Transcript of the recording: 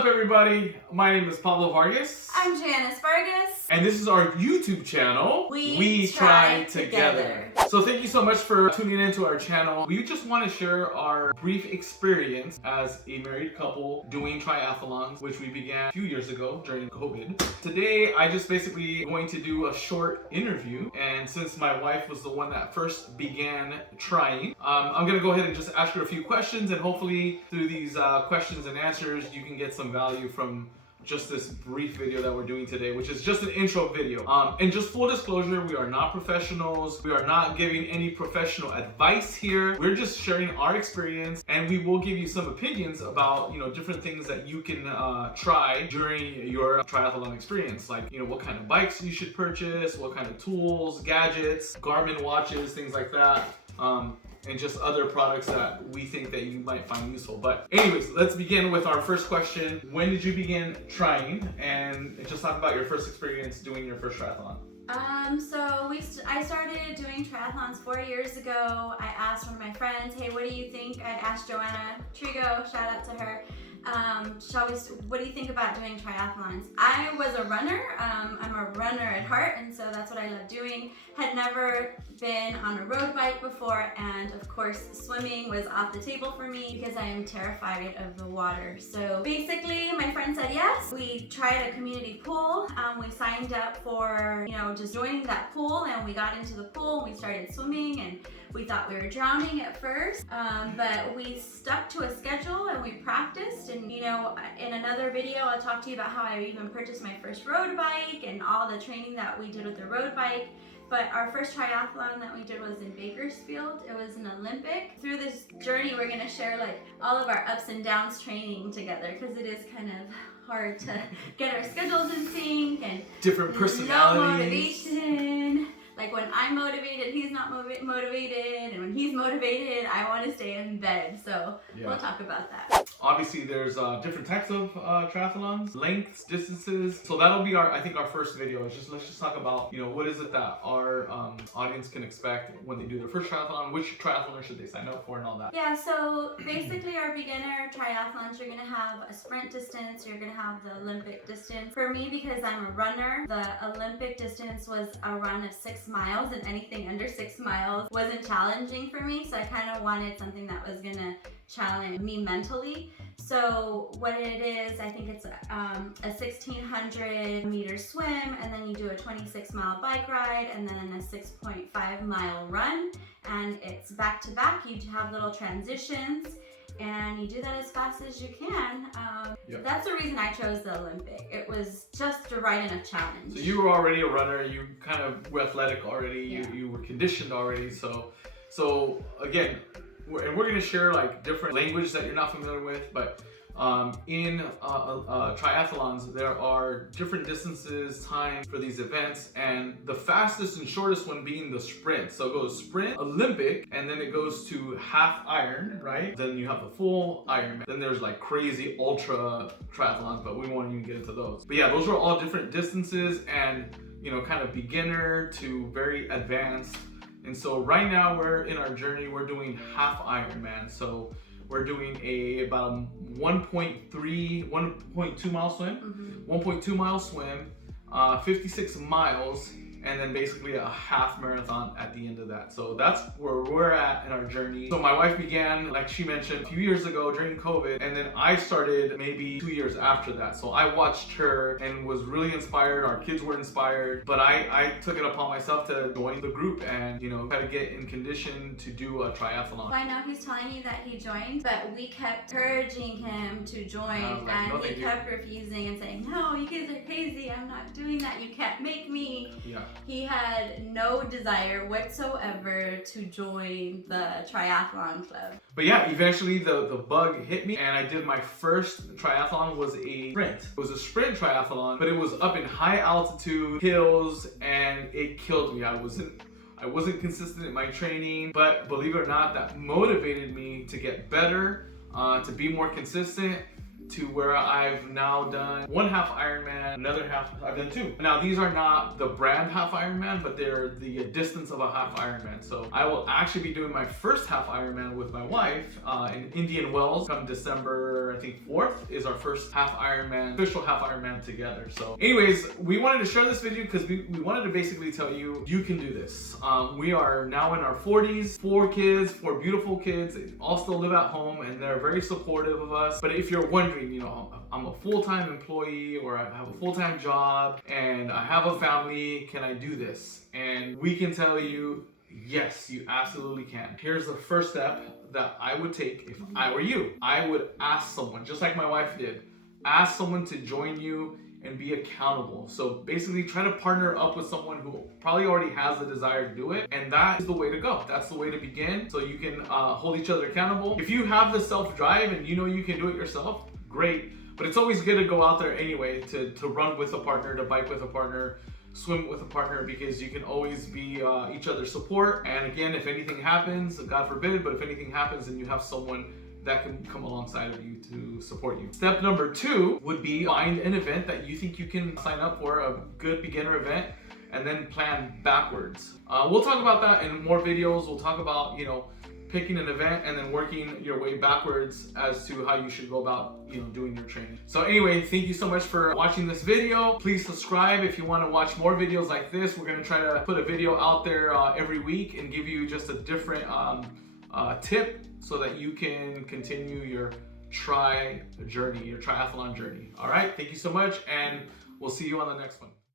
up, everybody? My name is Pablo Vargas. I'm Janice Vargas. And this is our YouTube channel, We Try Together. So thank you so much for tuning into our channel. We just want to share our brief experience as a married couple doing triathlons, which we began a few years ago during COVID. Today, I just basically going to do a short interview. And since my wife was the one that first began trying, I'm going to go ahead and just ask her a few questions. And hopefully through these questions and answers, you can get some value from just this brief video that we're doing today, which is just an intro video. And just full disclosure, we are not professionals. We are not giving any professional advice here. We're just sharing our experience, and we will give you some opinions about, different things that you can try during your triathlon experience. Like, what kind of bikes you should purchase, what kind of tools, gadgets, Garmin watches, things like that. And just other products that we think that you might find useful. But anyways, let's begin with our first question. When did you begin trying? And just talk about your first experience doing your first triathlon. I started doing triathlons 4 years ago. I asked one of my friends, hey, what do you think? I asked Joanna Trigo, shout out to her. What do you think about doing triathlons? I was a runner. I'm a runner at heart, and so that's what I love doing. Had never been on a road bike before, and of course swimming was off the table for me because I am terrified of the water. So basically my friend said yes. We tried a community pool. We signed up for just joining that pool, and we got into the pool and we started swimming, and we thought we were drowning at first, but we stuck to a schedule and we practiced. And in another video I'll talk to you about how I even purchased my first road bike and all the training that we did with the road bike. But our first triathlon that we did was in Bakersfield. It was an Olympic. Through this journey, we're gonna share all of our ups and downs training together, because it is kind of hard to get our schedules in sync and different personalities. No motivation. Like when I'm motivated, he's not motivated, and when he's motivated, I want to stay in bed. So We'll talk about that. Obviously, there's different types of triathlons, lengths, distances. So that'll be our first video. Let's just talk about what is it that our audience can expect when they do their first triathlon. Which triathlon should they sign up for, and all that. Yeah. So basically, our beginner triathlons, you're gonna have a sprint distance. You're gonna have the Olympic distance. For me, because I'm a runner, the Olympic distance was a run of 6 miles, and anything under 6 miles wasn't challenging for me. So I kind of wanted something that was gonna challenge me mentally. So what it is, I think it's a 1,600 meter swim, and then you do a 26-mile bike ride, and then a 6.5-mile run, and it's back to back. You have little transitions, and you do that as fast as you can. That's the reason I chose the Olympic. It was just right in a challenge. So you were already a runner. You kind of were athletic already. Yeah. You were conditioned already. So again, we're going to share different language that you're not familiar with, but in triathlons, there are different distances, time for these events, and the fastest and shortest one being the sprint. So it goes sprint, Olympic, and then it goes to half iron, right? Then you have the full Ironman. Then there's crazy ultra triathlons, but we won't even get into those. But yeah, those are all different distances, and kind of beginner to very advanced. And so right now we're in our journey, we're doing half Ironman. So we're doing about a 1.2 mile swim, 1.2 mile swim, 56 miles, and then basically a half marathon at the end of that. So that's where we're at in our journey. So my wife began, like she mentioned, a few years ago during COVID, and then I started maybe 2 years after that. So I watched her and was really inspired. Our kids were inspired, but I took it upon myself to join the group and try to get in condition to do a triathlon. Well, I know he's telling you that he joined, but we kept encouraging him to join, and he kept refusing and saying, no, you guys are crazy, I'm not doing that, you can't make me. Yeah. He had no desire whatsoever to join the triathlon club. But yeah, eventually the bug hit me, and I did my first triathlon. Was a sprint. It was a sprint triathlon, but it was up in high altitude, hills, and it killed me. I wasn't consistent in my training, but believe it or not, that motivated me to get better, to be more consistent. to where I've now done one half Ironman, another half, I've done two. Now these are not the brand half Ironman, but they're the distance of a half Ironman. So I will actually be doing my first half Ironman with my wife in Indian Wells come December, I think 4th is our first half Ironman, official half Ironman together. So anyways, we wanted to share this video because we wanted to basically tell you, you can do this. We are now in our 40s, 4 kids, 4 beautiful kids. They all still live at home and they're very supportive of us. But if you're wondering, you know, I'm a full-time employee or I have a full-time job and I have a family, can I do this? And we can tell you, yes, you absolutely can. Here's the first step that I would take if I were you. I would ask someone, just like my wife did, ask someone to join you and be accountable. So basically try to partner up with someone who probably already has the desire to do it. And that is the way to go. That's the way to begin. So you can hold each other accountable. If you have the self-drive and you know you can do it yourself, great. But it's always good to go out there anyway, to run with a partner, to bike with a partner, swim with a partner, because you can always be each other's support. And again, if anything happens, God forbid, but if anything happens, then you have someone that can come alongside of you to support you. Step number 2 would be find an event that you think you can sign up for, a good beginner event, and then plan backwards. We'll talk about that in more videos. We'll talk about, you know, picking an event and then working your way backwards as to how you should go about, you know, doing your training. So anyway, thank you so much for watching this video. Please subscribe if you want to watch more videos like this. We're going to try to put a video out there every week and give you just a different tip so that you can continue your triathlon journey. All right, thank you so much, and we'll see you on the next one.